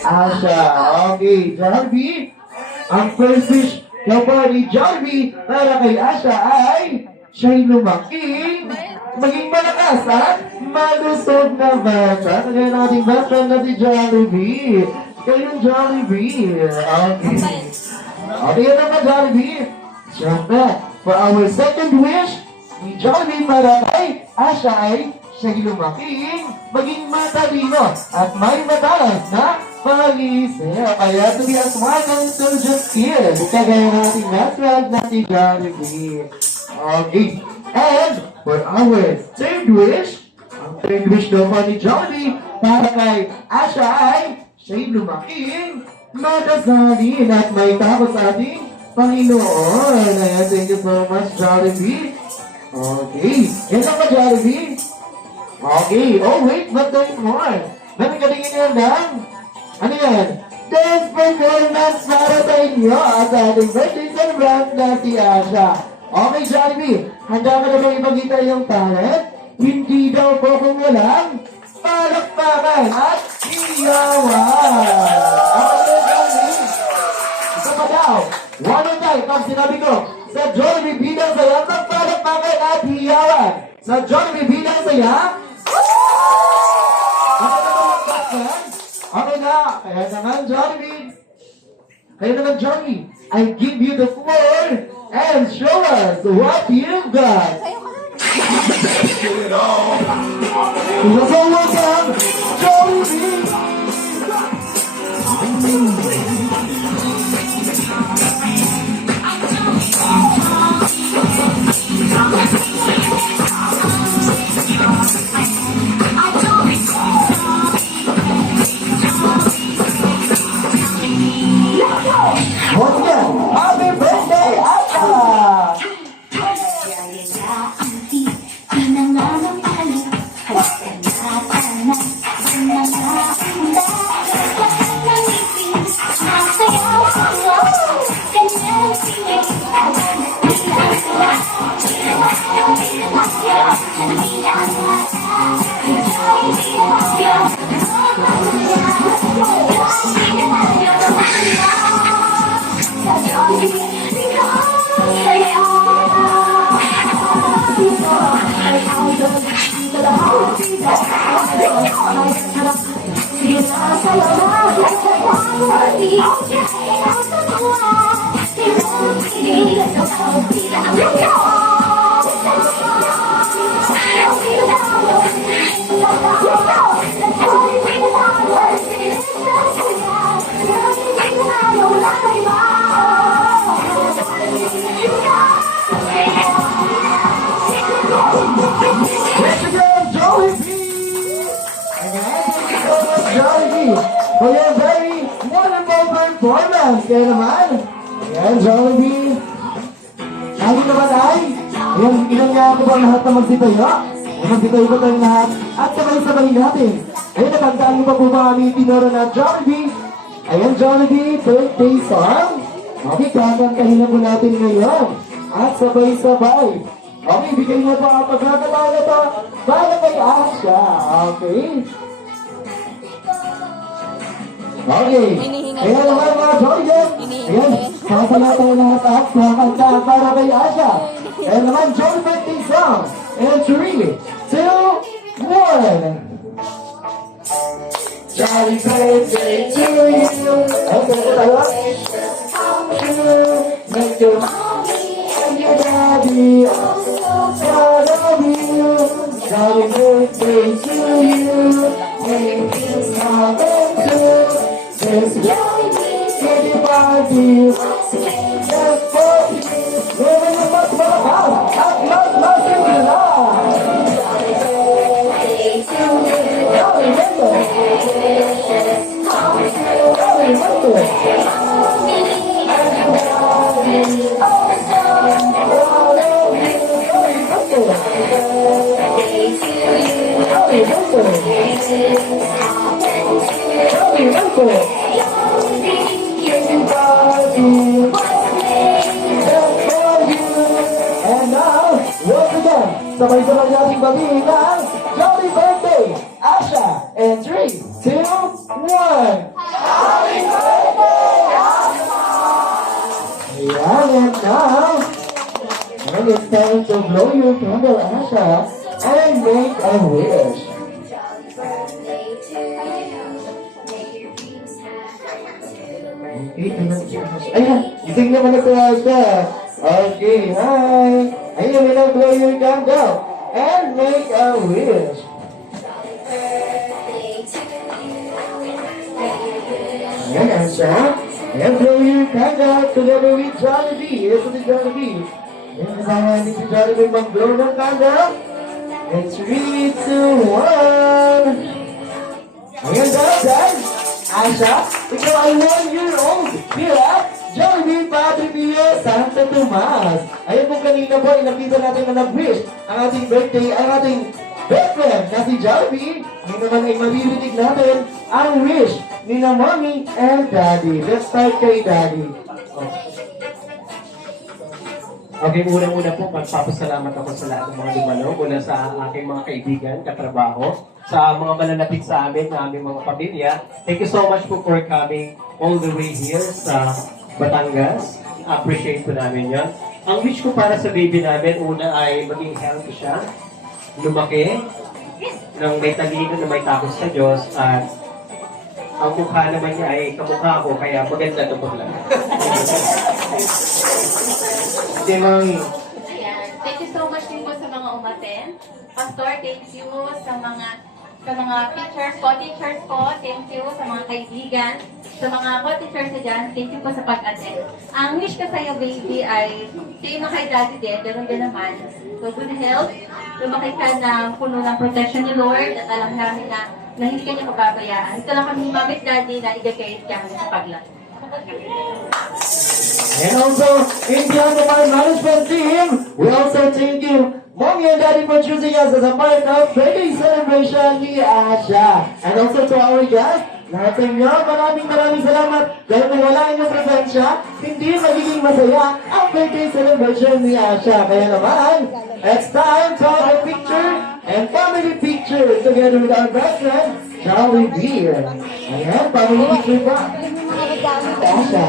Asha. Okay, Jollibee. Ang first wish na po ni Jollibee para kay Asha ay siya'y lumaki, maging malakas at malusog na bata. Kaya nating bata na si Jollibee. Kayong Jollibee. Okay. Okay, yan naman Jollibee. Siyempre, for our second wish, ni Jollibee para kay Asha ay siya'y lumaki, maging matalino at may matalas na pag-iisip. Kaya to be as one and intelligent kid. Kagaya natin natural na si Jollibee. Okay. And for our third wish, ang third wish daw po ni Jollibee para kay Asha ay siya'y lumaki, madasalin at may takot sa ating Panginoon. Ayan, thank you so much, Jollibee. Okay. Yan lang ba, Jollibee? Okay. Oh, wait, but there's more. Namigatingin nyo lang. Ano yan? Dance performance para sa inyo at ating birthday celebrant na si Asha. Okay, Jollibee, handa ka na ba ipagkita yung talent? Hindi daw po kung walang palakpakan at iyawan. Okay, Jollibee. Ito pa daw. One more time, pag sinabi ko, sa Jollibee bilang saya, magpalakpakan at iyawan. Sa Jollibee bilang saya, ano na magpalakpakan? Okay na, kaya naman Jollibee. Kaya naman Jollibee, I give you the floor and show us what you've got. So welcome, Jollibee. Once again, happy birthday, Asha! For your very wonderful performance, kaya naman, ayan, Jollibee. Lagi naman ay, ayan, ilan nga ako ba lahat na magsitayo? Magsitayo ba tayong lahat? At sabay-sabay natin. Ayan, natandaan mo pa po ba kami tinuro na Jollibee? Ayan, Jollibee, birthday song. Okay, kakantahin na po natin ngayon. At sabay-sabay. Okay, bigay mo pa ang pagkakatawa to para kay Asha. Okay? Okay. Kaya naman mga Jollibee. Ayan, sasala tayo lahat at kakanta para kay Asha. Kaya naman, Jollibee birthday song. And 3, 2, 1. Jolly birthday to you. Okay, ito tayo. Make your mommy and your daddy all so proud of you. Jolly birthday to you. May things happen too. This Jollibee kitty party just for you. Living in much more house at much in the life. Jolly birthday to you. Jolly birthday. Jolly birthday. And now, once again, sabay-sabay nating babihin ang Jolly Birthday, Asha! And 3, 2, 1! And now, and it's time to blow your candle, Asha, and make a wish. Ayan, gising naman ito, Asha. Okay, hi. Ayan, may na blow your candle and make a wish. Ayan, Asha. And blow your candle together with Jollibee. Ito si Jollibee. Ayan, kasama ni si Jollibee mag-blow ng candle. And 3, 2, 1. Ayan, guys. Asha, ikaw ay 1 year old. Kaya, Jollibee Padre Pio Santo Tomas. Ayun po kanina po, nakita natin na nag-wish ang ating birthday, ang ating best friend na si Jollibee. Ngayon naman ay maririnig natin ang wish ni na Mommy and Daddy. Let's start kay Daddy. Okay, unang-una po, magpapasalamat ako sa lahat ng mga dumalo mula sa aking mga kaibigan, katrabaho, sa mga malalapit sa amin, na aming mga pamilya. Thank you so much po for coming all the way here sa Batangas. Appreciate po namin yan. Ang wish ko para sa baby namin, una ay maging healthy siya, lumaki, ng may talino na may takot sa Diyos, at ang mukha naman niya ay kamukha ko, kaya maganda ito po lang. Okay, Mommy. Ayan. Thank you so much din po sa mga umaten. Pastor, thank you sa mga teachers ko, thank you sa mga kaibigan, sa mga co-teachers na dyan, thank you po sa pag-attend. Ang wish ko sa'yo, baby, ay same na kay Daddy din, ganun din naman. So, good health, lumaki ka na puno ng protection ni Lord, at alam namin na hindi ka niya mababayaan. Ito lang kami mamit, Daddy, na igagayit ka sa paglato. And also, in behalf of our management team, we also thank you, Mommy and Daddy, for choosing us as a part of birthday celebration ni Asha. And also to our guests, lahat sa inyo, maraming salamat. Dahil kung wala inyong presensya, hindi magiging masaya ang birthday celebration ni Asha. Kaya naman, it's time to have a picture and family picture together with our best friend, Jollibee. Ayan, family picture pa. Asha.